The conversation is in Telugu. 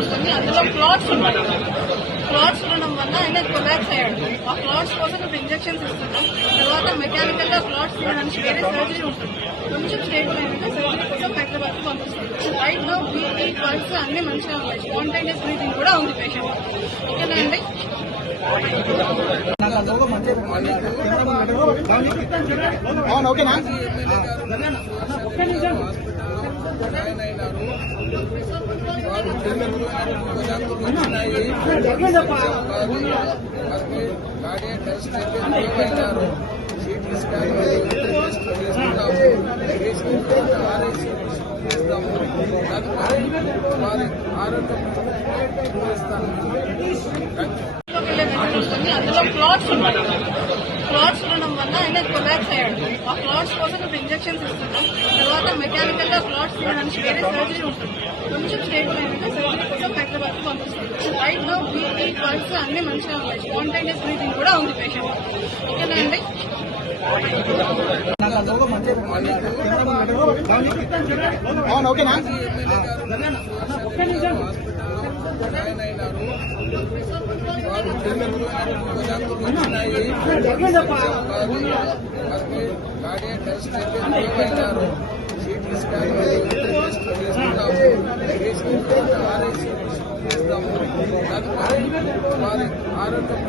ఉంటుంది. అందులో క్లాట్స్ ఉన్నాయి. క్లాట్స్ ఉండడం వల్ల ఆయన కొలాప్స్ అయ్యాడు. ఆ క్లాట్స్ కోసం ఇప్పుడు ఇంజెక్షన్స్ ఇస్తున్నాం. తర్వాత మెకానికల్ గా క్లాట్స్ తీయడానికి వేరే సర్జరీ ఉంటుంది. కొంచెం స్టేబుల్ అయినాక సర్జరీ కోసం హైదరాబాద్ కి పంపిస్తాం. రైట్ నో బీపీ పల్స్ అన్ని మంచిగా ఉన్నాయి. స్పాంటేనియస్ బ్రీతింగ్ కూడా ఉంది పేషెంట్. ఓకేనా అండి? ఓకేనా? సిటీ స్కాన్ వారి ఆరోగ్యం అందులో క్లాట్స్ ఉన్నాయి. క్లాట్స్ ఉండడం వల్ల ఆయన కొలాప్స్ అయ్యాడు. ఆ క్లాట్స్ కోసం ఇప్పుడు ఇంజెక్షన్స్ ఇస్తున్నాం. తర్వాత మెకానికల్ గా క్లాట్స్ తీయడానికి వేరే సర్జరీ ఉంటుంది. కొంచెం స్టేబుల్ అయినాక సర్జరీ కోసం హైదరాబాద్ కి పంపిస్తాం. రైట్ నో బీపీ పల్స్ అన్ని మంచిగా ఉన్నాయి. స్పాంటేనియస్ బ్రీతింగ్ కూడా ఉంది పేషెంట్. ఓకేనా అండి? ఓకేనా? సిటీ స్కాన్ వారి ఆరోగ్యం